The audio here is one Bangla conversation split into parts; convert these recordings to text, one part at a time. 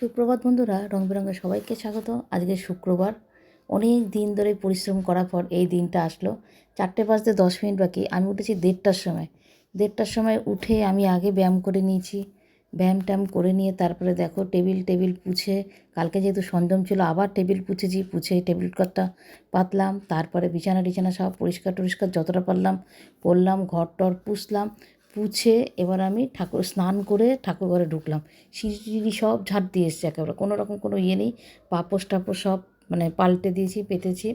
সুপ্রভাত বন্ধুরা, রং বেরঙের সবাইকে স্বাগত। আজকে শুক্রবার। অনেক দিন ধরে পরিশ্রম করার পর এই দিনটা আসলো। চারটে বাজতে দশ মিনিট বাকি। আমি উঠেছি দেড়টার সময়। দেড়টার সময় উঠে আমি আগে ব্যায়াম করে নিয়েছি। ব্যায়াম ট্যায়াম করে নিয়ে তারপরে দেখো টেবিল টেবিল পুছে, কালকে যেহেতু সঞ্জম ছিল, আবার টেবিল পুছেছি, পুছে টেবিল কাঠটা পাতলাম। তারপরে বিছানা টিছানা সব পরিষ্কার টরিষ্কার যতটা পারলাম করলাম ঘর টর পুছলাম। পুছে এবার আমি ঠাকুর স্নান করে ঠাকুর ঘরে ঢুকলাম। সিঁড়ি সব ঝাড় দিয়ে এসছে একেবারে, কোনো রকম কোনো ইয়ে নেই। পাপোশ টাপোশ সব মানে পাল্টে দিয়েছি, পেতেছি।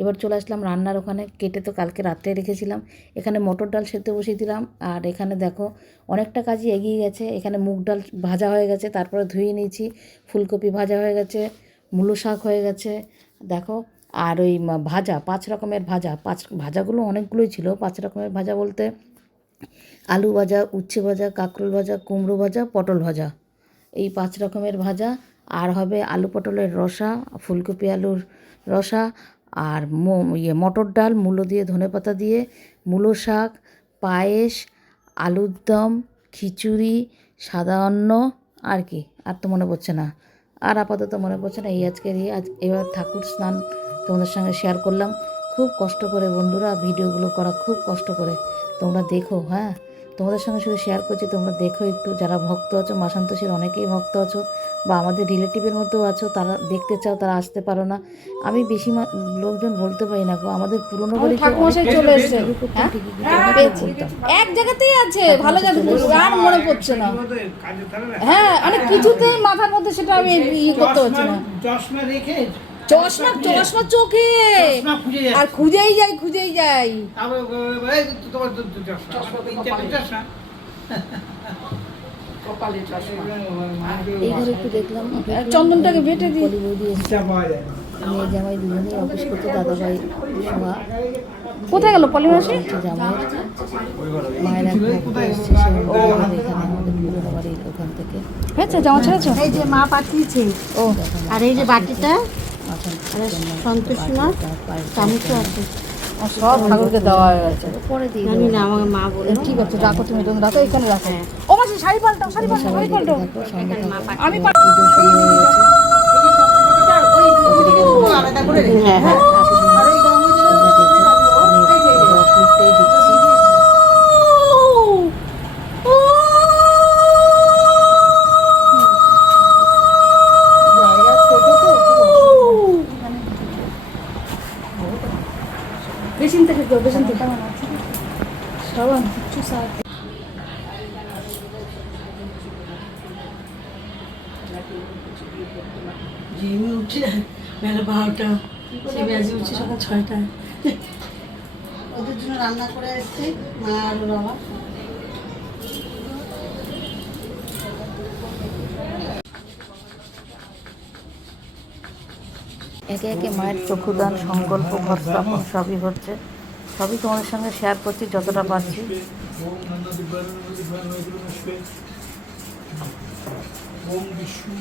এবার চলে আসলাম রান্নার ওখানে, কেটে তো কালকে রাত্রে রেখেছিলাম। এখানে মটর ডাল সেদ্ধ বসিয়ে দিলাম। আর এখানে দেখো অনেকটা কাজই এগিয়ে গেছে। এখানে মুগ ডাল ভাজা হয়ে গেছে, তারপরে ধুয়ে নিয়েছি, ফুলকপি ভাজা হয়ে গেছে, মূলো শাক হয়ে গেছে। দেখো, আর ওই ভাজা, পাঁচ রকমের ভাজা, পাঁচ ভাজাগুলো অনেকগুলোই ছিল, পাঁচ রকমের ভাজা বলতে আলু ভাজা, উচ্ছে ভাজা, কাঁকরোল ভাজা, কুমড়ো ভাজা, পটল ভাজা। এই পাঁচ রকমের ভাজা। আর হবে আলু পটলের রসা, ফুলকপি আলুর রসা, আর ইয়ে মটর ডাল, মূলো দিয়ে ধনেপাতা দিয়ে, মূলো শাক, পায়েস, আলুর দম, খিচুড়ি, সাদা অন্ন, আর কি। আর তো মনে পড়ছে না। আর আপাতত মনে পড়ছে না, এই আজকের এই আজ, এবার ঠাকুর স্নান তোমাদের সঙ্গে শেয়ার করলাম। খুব কষ্ট করে বন্ধুরা ভিডিওগুলো করা, খুব কষ্ট করে। তোমরা দেখো হ্যাঁ? তোমাদের সঙ্গে শুধু শেয়ার করছি তোমরা দেখো একটু যারা ভক্ত আছো মাসান্তোষের অনেকেই ভক্ত আছো বা আমাদের রিলেটিভের মধ্যেও আছো তারা দেখতে চাও তারা আসতে পারো না। আমি বেশি মা- লোকজন বলতে পারি না গো আমাদের পুরনো ঠাকুমশাই চলে এসছে। হ্যাঁ? এক জায়গাতেই আছে ভালো জায়গা আর মনে পড়ছে না। হ্যাঁ অনেক কিছুতেই মাথার মধ্যে সেটা আমি ইয়ে করতে পারছি না। চশমা রেখে চশমা চশমা চোখে। চশমা খুঁজে যাচ্ছে। আর খুঁজেই যাই খুঁজেই যাই। এই ঘরে একটু দেখলাম চন্দনটাকে বেটে দিই। পলি। মেয়ে জামাই দুজনেই অফিস করতে দাদাভাই সোহা কোথায় গেল পলিমাসি হচ্ছে জামাইয়ের মায়ের এক ভক্ত এসছে সে ওর এখানে আমাদের পুরোনো বাড়ির ওখান থেকে। হয়েছে জামা ছেড়েছো? এই যে মা পাঠিয়েছে। ও। আর এই যে বাটিটা? চামচও আছে। সব ঠাকুরকে দেওয়া হয়ে পরে দিয়ে জানি না আমাকে মা বলে ঠিক আছে রাখো তুমি তুমি রাখো এখানে রাখো। ও মাসি শাড়ি পাল্টাও শাড়ি পাল্টাও শাড়ি পাল্টাও। আমি পাল্টাও হয়ে হ্যাঁ তোমরা হ্যাঁ দেখো আমি রক লিখতেই দিচ্ছি বেসিন থেকে কেউ বেসিন থেকে সাবান কিচ্ছু সাহায্য জিমি উঠছে বেলা বারোটা সে বেজে উঠছে সকাল ছয়টায়। ওদের জন্য রান্না করে এসছে মা আর বাবা। একে একে মায়ের চক্ষুদান সংকল্প ঘর স্থাপন সবই হচ্ছে। সবই তোমাদের সঙ্গে শেয়ার করছি যতটা পারছি। ওম বিষ্ণু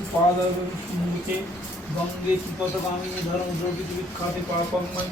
গঙ্গে চিপতগামিনী ধর্ম যোগী বিখ্যাতে পাপঙ্গময়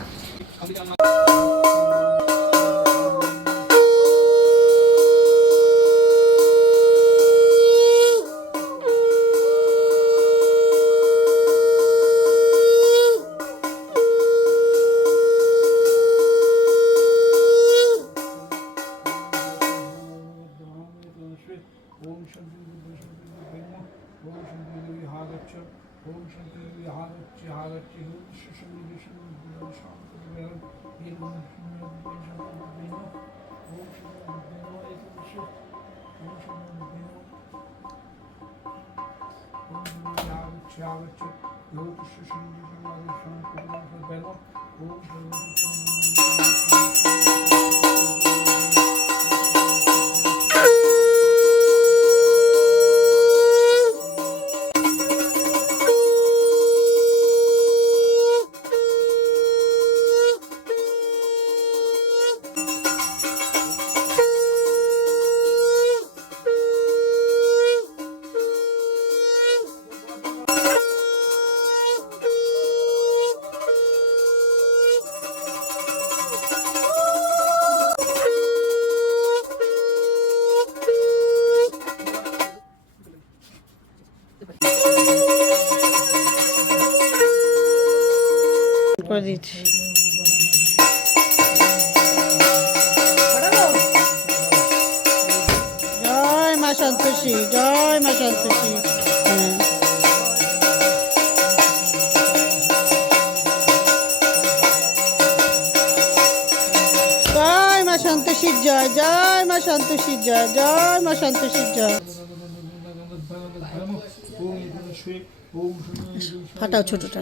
শান্তি ওম দিচ্ছি। জয় মা সন্তোষী জয় মা সন্তোষী। হ্যাঁ জয় মা সন্তোষীর জয় জয় মা সন্তোষীর জয় জয় মা সন্তোষীর জয়। ফাটাও ছোটটা।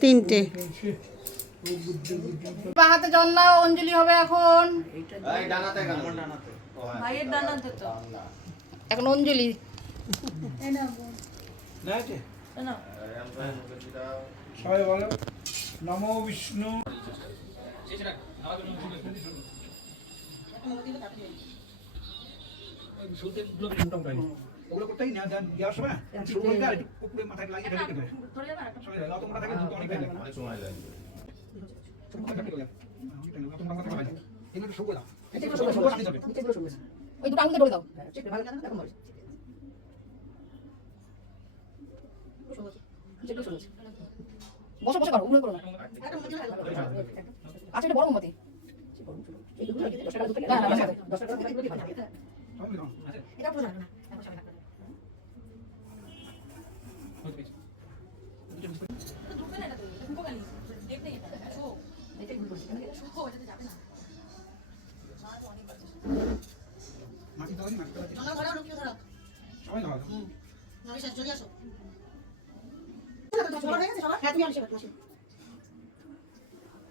তিনটে। হাতে জল নাও অঞ্জলি হবে এখন। এখন অঞ্জলি। সবাই বলো। নমো বিষ্ণু। ওগুলো করতেই না যা দেওয়ার সময় শুরু করতে আর একটু উপরে মাথায় লাগিয়ে ফেলে দিতে সবাই অত মোটা থাকে দুটো অনেক মাথা খাবে এগুলো শুরু করে দাও এগুলো শুরু ওই দুটো আঙুলে ধরে দাও। বসে বসে করো উঠে করো না। আচ্ছা এটা বড় মোমবাতি।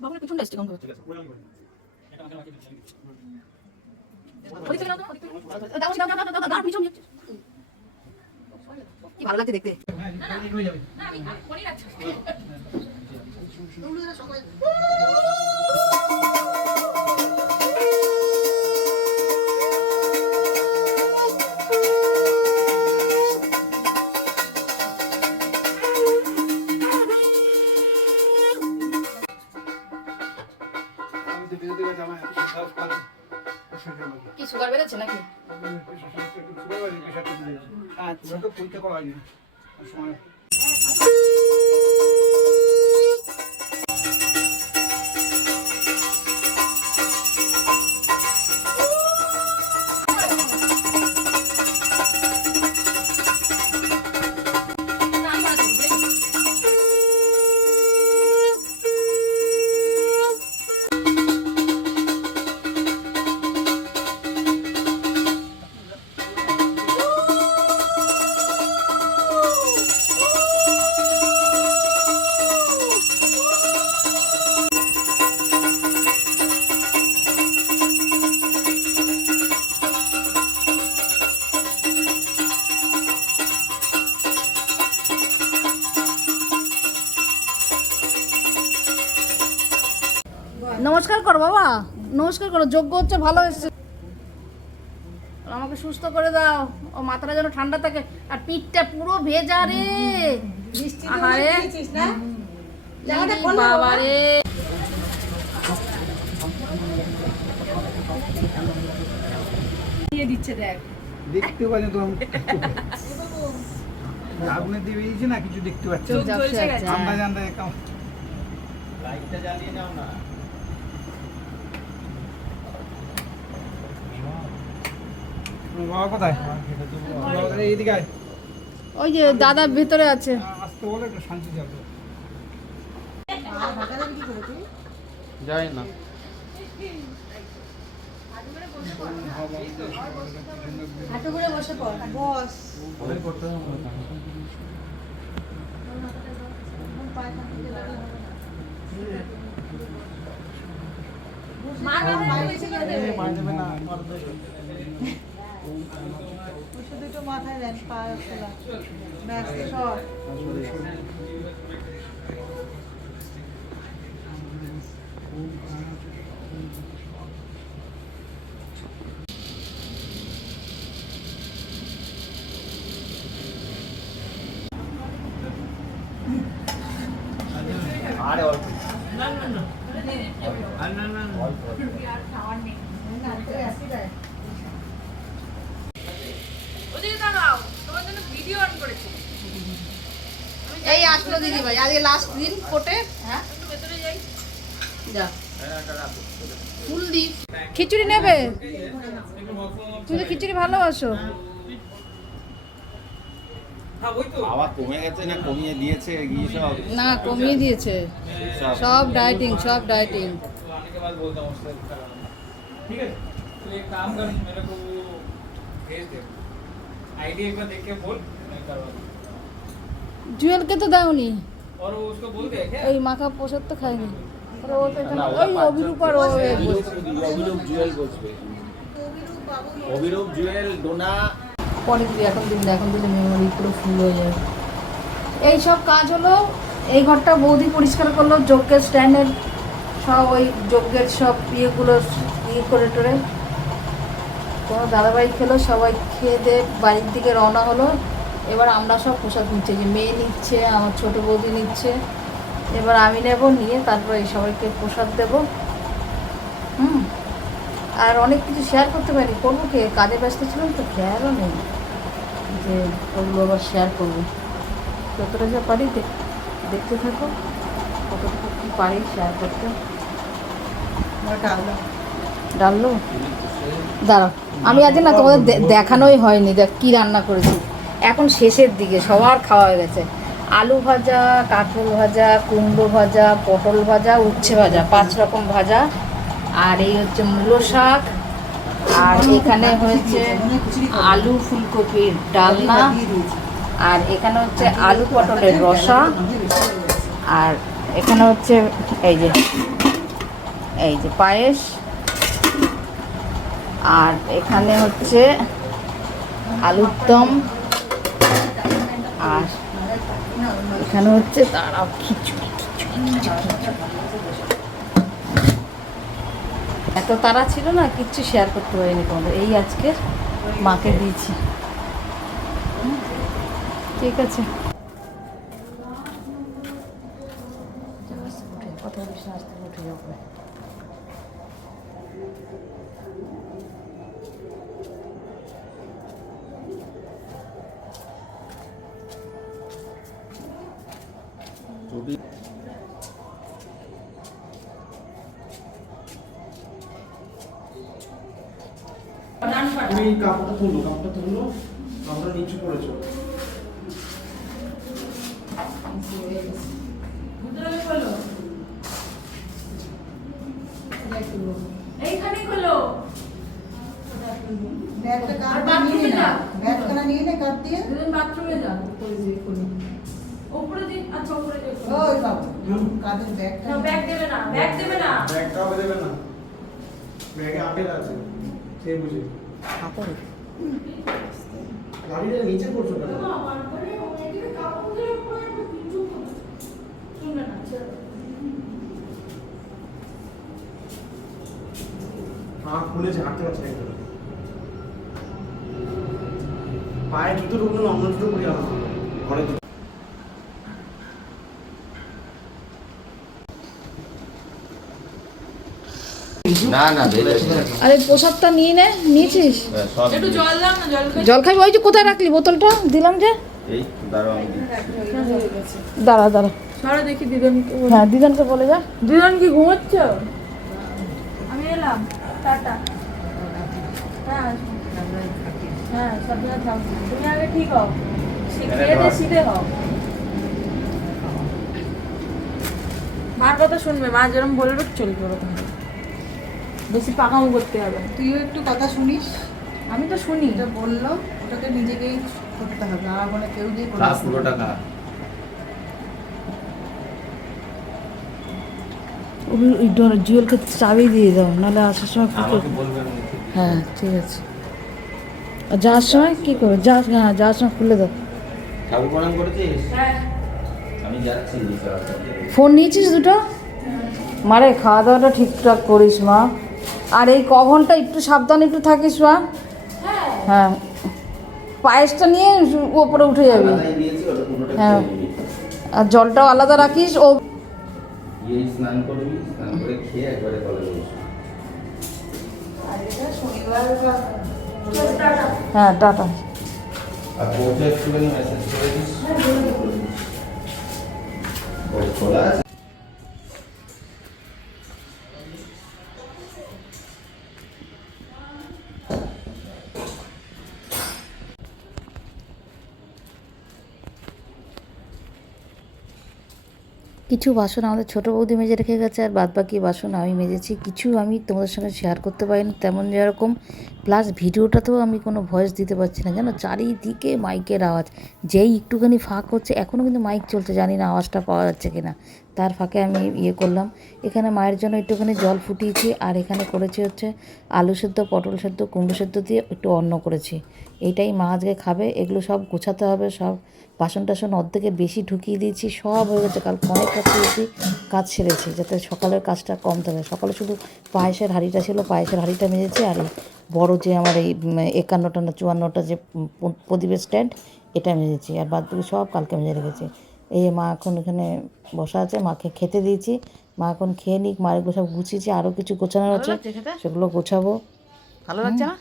বাবুর পিছনটা এসছে গন্ধ হচ্ছে ওদিক থেকে নাও তো, ওদিক থেকে। দাও, দাও, দাও, দাও, দাও, দাও, পিছন কি ভালো লাগছে দেখতে? হ্যাঁ হয়ে আমি সুগার বেড়েছে নাকি আচ্ছা তো পরীক্ষা করা হয়নি সময় নমস্কার করো যোগ্য হচ্ছে ভালো এসছে। আমাকে সুস্থ করে দাও। ও মাথাটা যেন ঠান্ডা থাকে আর পিঠটা পুরো ভেজা রে। আহারে। ইরি বাবা। রে দেখতে পাচ্ছেন তো। দিয়ে বেরিয়েছে না কিছু দেখতে পাচ্ছি। বাবা কোথায়? এইদিকে ওই যে দাদা ভেতরে আছে। আসতে বলে একটু শান্তি যাবে। যায় না হাঁটু করে বসে পড়। বস। দুটো মাথায় দেন পা ব্যস্ত ব্যাস সব এই আসলো দিদি ভাই আজকে লাস্ট দিন কোটে হ্যাঁ যা ফুল দি খিচুড়ি নেবে তুমি তো খিচুড়ি ভালোবাসো আবার কমে গেছে না কমিয়ে দিয়েছে গিয়ে সব না কমিয়ে দিয়েছে সব সব ডায়েটিং সব ডায়েটিং आने के बाद बोलता हूँ उससे कराना ठीक है तो एक काम कर मेरे को वो भेज दे आईडी एक बार देख के बोल मैं करवा दूँ জুয়েলকে তো দাওনি ওই মাখা প্রসাদ তো খায়নি ওই অভিরূপ অভিরূপ জুয়েল বসবে অভিরূপ জুয়েল ডোনা। পরে দিদি এখন দিন এখন দিলে মেমোরি পুরো ফুল হয়ে যায় এই সব কাজ হলো এই ঘরটা বৌদি পরিষ্কার করল যজ্ঞের স্ট্যান্ডের সব ওই যজ্ঞের সব ইয়েগুলো ইয়ে করে টোরে। কোনো দাদাভাই খেলো সবাই খেয়ে দিয়ে বাড়ির দিকে রওনা হলো। এবার আমরা সব প্রসাদ নিচ্ছে যে মেয়ে নিচ্ছে আমার ছোটো বৌদি নিচ্ছে। এবার আমি নেব নিয়ে তারপরে এই সবাইকে প্রসাদ দেবো। হুম? আর অনেক কিছু শেয়ার করতে পারি করব কে? কাজে ব্যস্ত ছিলাম তো খেয়ালও নেই যে ওগুলো আবার শেয়ার করব। যতটা যা পারি দেখ- দেখতে থাকো কতটুকু কী পারি শেয়ার করতে। ডাললো দাঁড়াও আমি আজ না তোমাদের দেখানোই হয়নি দেখ কী রান্না করেছি। এখন শেষের দিকে সবার খাওয়া হয়ে গেছে। আলু ভাজা কাঁকরোল ভাজা, কুমড়ো ভাজা, পটল ভাজা, উচ্ছে ভাজা, পাঁচ রকম ভাজা। আর এই হচ্ছে মূলো শাক। আর এখানে হয়েছে আলু ফুলকপির ডালনা। আর এখানে হচ্ছে আলু পটলের রসা। আর এখানে হচ্ছে এই যে এই যে পায়েস। আর এখানে হচ্ছে আলুর দম আর এখানে হচ্ছে দাঁড়াও, খিচুড়ি এত তারা ছিল না, কিচ্ছু শেয়ার করতে পারিনি তোমাদের। এই আজকে মাকে দিয়েছি। ঠিক আছে। কথা বলিস উঠে যাব তুমি কাপড়টা তুলো কাপড়টা তুলো কাপড়টা নিচু এইখানে খোলো। বাথরুমে উপরে খুলি উপরে দিন আচ্ছা উপরে দিয়ে ওই বাবু কাদের ব্যাগটা ব্যাগ দেবে না ব্যাগ দেবে না। ব্যাগটা হবে দেবে না। ব্যাগে আপেল আছে সে বুঝে। গাড়িটা নিচে করছ কেন? পা খুলেছে হাঁটতে পারছে না একদম। পায়ে জুতো ঢুকলো অন্য জুতো পরে ঘরে জুতো না না আরে প্রসাদটা নিয়ে নে নিয়েছিস? একটু জল দাও না জল জল খাবি ওই যে কোথায় রাখলি বোতলটা? দিলাম যে। এই দাঁড়াও দাঁড়া দাঁড়া। সারা দেখি দিদনকে হ্যাঁ দিদানকে বলে যা। দিদন কি ঘুমাচ্ছ? আমি এলাম টাটা। হ্যাঁ হ্যাঁ থাকো তুমি আগে ঠিক হও। হও। মার কথা শুনবে মা যেরকম বলবে চলবে ওরকম। বেশি পাকামো করতে হবে। তুইও একটু কথা শুনিস। আমি তো শুনি। যেটা বলল ওটাকে নিজেকেই করতে হবে আর মানে কেউ দিয়ে খা পুরোটা খা জুয়েলকে চাবি দিয়ে দাও নাহলে আসার সময় হ্যাঁ ঠিক আছে। আর যাওয়ার সময় কী করবে? যা হ্যাঁ যাওয়ার সময় খুলে দাও। ঠাকুর প্রণাম করেছিস? আমি যাচ্ছি ফোন নিয়েছিস দুটো? মারে খাওয়া দাওয়াটা ঠিকঠাক করিস মা। আর এই কভনটা একটু সাবধানে একটু থাকিস মা হ্যাঁ। পায়েসটা নিয়ে ওপরে উঠে যাবি। হ্যাঁ। আর জলটাও আলাদা রাখিস ও স্নান করবি স্নান করে খেয়ে একবারে হ্যাঁ টাটা। আর কিছু বাসন আমাদের ছোটো বৌদি মেজে রেখে গেছে, আর বাদ বাকি বাসন আমি মেজেছি। কিছু আমি তোমাদের সঙ্গে শেয়ার করতে পারিনি, তেমন যেরকম প্লাস ভিডিওটাতেও আমি কোনো ভয়েস দিতে পারছি না। জানো চারিদিকে মাইকের আওয়াজ। যেই একটুখানি ফাঁক হচ্ছে এখনও কিন্তু মাইক চলছে, জানি না আওয়াজটা পাওয়া যাচ্ছে কিনা। তার ফাঁকে আমি ইয়ে করলাম। এখানে মায়ের জন্য একটুখানি জল ফুটিয়েছি, আর এখানে করেছি হচ্ছে আলু সেদ্ধ, পটল সেদ্ধ, কুমড়ো সেদ্ধ দিয়ে একটু অন্ন করেছি। এইটাই মা আজকে খাবে, এগুলো সব গোছাতে হবে, সব বাসন টাসন অর্ধেকের বেশি ঢুকিয়ে দিয়েছি, সব হয়ে গেছে। কাল অনেক রাত্রে বেশি কাজ সেরেছি, যাতে সকালের কাজটা কম থাকে। সকালে শুধু পায়েসের হাঁড়িটা ছিল, পায়েসের হাঁড়িটা মেজেছি, আর বড় যে আমার এই একান্নটা না চুয়ান্নটা যে প্রদীপের স্ট্যান্ড এটা আমি মেজেছি আর বাদ বাকি সব কালকে মেজে রেখেছি এই মা এখন এখানে বসা আছে মাকে খেতে দিয়েছি। মা এখন খেয়ে নিক মার এগুলো সব গুছিয়েছি আরও কিছু গোছানোর আছে। সেগুলো গোছাবো। ভালো লাগছে না?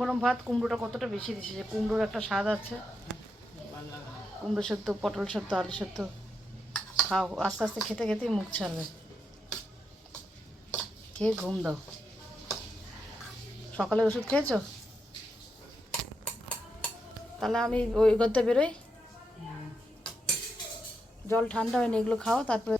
গরম ভাত কুমড়োটা কতটা বেশি দিচ্ছে যে কুমড়োর একটা স্বাদ আছে। কুমড়ো সেদ্ধ পটল সেদ্ধ আলু সেদ্ধ। খাও আস্তে আস্তে খেতে খেতেই মুখ ছাড়বে। খেয়ে ঘুম দাও। সকালে ওষুধ খেয়েছো? তাহলে আমি ওই করতে বেরোই? জল ঠান্ডা হয়নি এগুলো খাও তারপরে